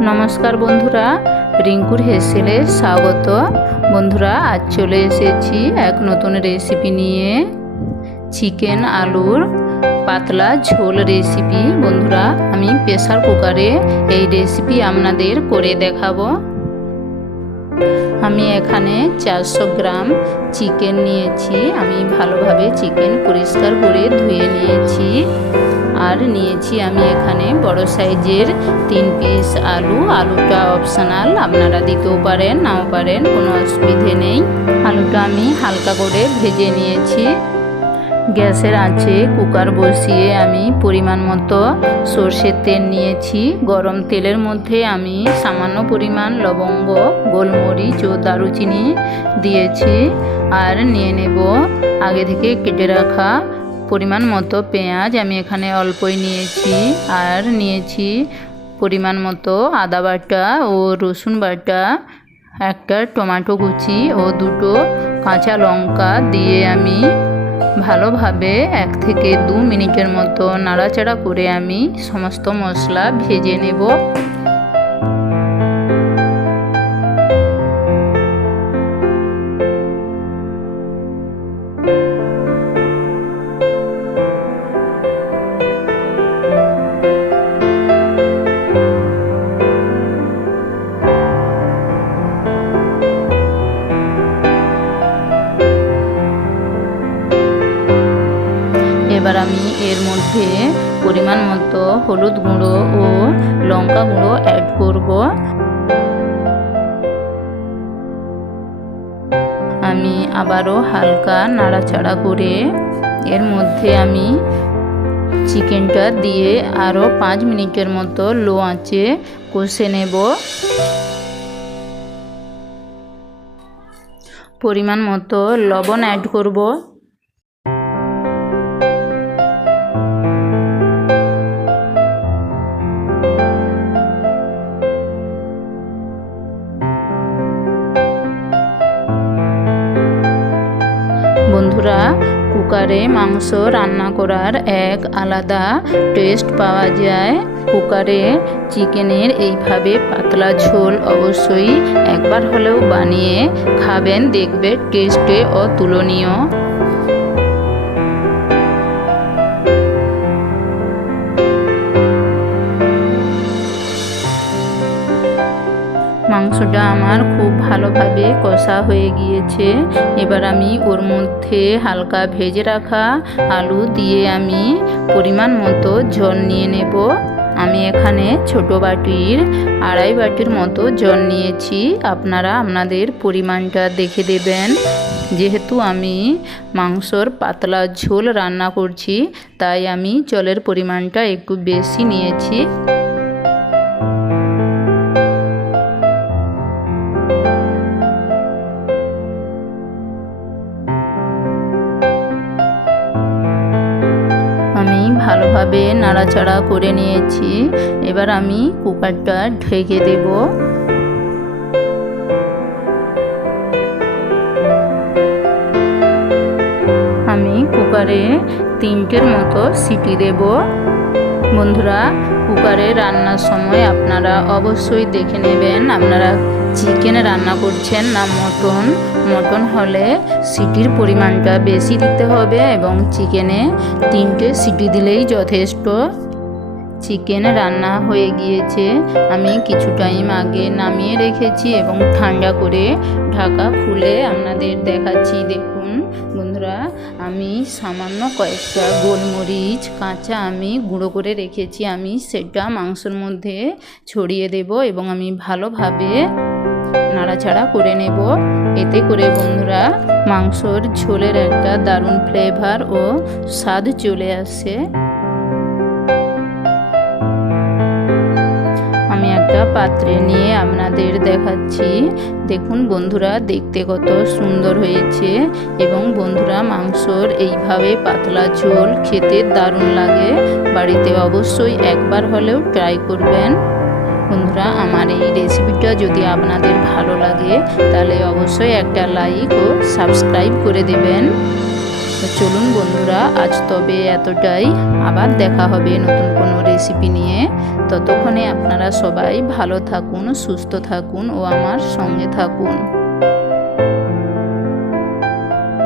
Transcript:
নমস্কার বন্ধুরা, রিঙ্কুর হেসেলে স্বাগত। বন্ধুরা, আজ চলে এসেছি এক নতুন রেসিপি নিয়ে। চিকেন আলুর পাতলা ঝোল রেসিপি বন্ধুরা, আমি প্রেসার কুকারে এই রেসিপি আপনাদের করে দেখাবো। আমি এখানে চারশো গ্রাম চিকেন নিয়েছি। আমি ভালোভাবে চিকেন পরিষ্কার করে ধুয়ে নিয়েছি। আর নিয়েছি আমি এখানে বড় সাইজের তিন পিস আলু। আলুটা অপশনাল আপনারা দিতেও পারেন, নাও পারেন, কোনো অসুবিধে নেই। আলুটা আমি হালকা করে ভেজে নিয়েছি। গ্যাসের আঁচে কুকার বসিয়ে আমি পরিমাণ মতো সর্ষের তেল নিয়েছি। গরম তেলের মধ্যে আমি সামান্য পরিমাণ লবঙ্গ, গোলমরিচ ও দারুচিনি দিয়েছি আর নিয়ে নেব আগে থেকে কেটে রাখা পরিমাণ মতো পেঁয়াজ আমি এখানে অল্পই নিয়েছি আর নিয়েছি পরিমাণ মতো আদা বাটা ও রসুন বাটা, একটা টমেটো কুচি ও দুটো কাঁচা লঙ্কা দিয়ে আমি ভালোভাবে এক থেকে দু মিনিটের মতো নাড়াচাড়া করে আমি সমস্ত মশলা ভেজে নেব। আমি এর মধ্যে পরিমাণ মতো হলুদ গুঁড়ো ও লঙ্কা গুঁড়ো অ্যাড করব। আমি আবারও হালকা নাড়াচাড়া করে এর মধ্যে আমি চিকেনটা দিয়ে আরও পাঁচ মিনিটের মতো লো আঁচে কষে নেব। পরিমাণ মতো লবণ অ্যাড করব। কুকারে মাংস রান্না করার এক আলাদা টেস্ট পাওয়া যায়। কুকারে চিকেনের এইভাবে পাতলা ঝোল অবশ্যই একবার হলেও বানিয়ে খাবেন, দেখবে টেস্টে অতুলনীয়। মাংসটা আমার খুব ভালোভাবে কষা হয়ে গিয়েছে। এবার আমি ওর মধ্যে হালকা ভেজে রাখা আলু দিয়ে আমি পরিমাণ মতো জল নিয়ে নেব। আমি এখানে ছোট বাটির, আড়াই বাটির মতো জল নিয়েছি। আপনারা আপনাদের পরিমাণটা দেখে দেবেন। যেহেতু আমি মাংসর পাতলা ঝোল রান্না করছি, তাই আমি জলের পরিমাণটা একটু বেশি নিয়েছি। ভালোভাবে নাড়াচাড়া করে নিয়েছি। এবার আমি কুকারটা ঢেকে দেব। আমি কুকারে তিনটের মতো সিটি দেব। বন্ধুরা, কুকারে রান্নার সময় আপনারা অবশ্যই দেখে নেবেন। আপনারা চিকেন রান্না করছেন না, মটন। মটন হলে সিটির পরিমাণটা বেশি দিতে হবে এবং চিকেনে তিনটে সিটি দিলেই যথেষ্ট। চিকেন রান্না হয়ে গিয়েছে। আমি কিছু টাইম আগে নামিয়ে রেখেছি এবং ঠান্ডা করে ঢাকা খুলে আপনাদের দেখাচ্ছি। দেখুন বন্ধুরা, আমি সামান্য কয়েকটা গোলমরিচ, কাঁচা আমি গুঁড়ো করে রেখেছি। আমি সেটা মাংসর মধ্যে ছড়িয়ে দেব এবং আমি ভালোভাবে নাড়াচাড়া করে নেব। এতে করে বন্ধুরা, মাংসর ঝোলের একটা দারুণ ফ্লেভার ও স্বাদ চলে আসে। আমি একটা পাত্রে নিয়ে আপনাদের দেখাচ্ছি। দেখুন বন্ধুরা, দেখতে কত সুন্দর হয়েছে এবং বন্ধুরা, মাংসর এইভাবে পাতলা ঝোল খেতে দারুণ লাগে। বাড়িতে অবশ্যই একবার হলেও ট্রাই করবেন। বন্ধুরা, আমার এই রেসিপিটা যদি আপনাদের ভালো লাগে, তাহলে অবশ্যই একটা লাইক ও সাবস্ক্রাইব করে দেবেন। চলুন বন্ধুরা, আজ তবে এতটাই। আবার দেখা হবে নতুন কোনো রেসিপি নিয়ে। ততক্ষণে আপনারা সবাই ভালো থাকুন, সুস্থ থাকুন ও আমার সঙ্গে থাকুন।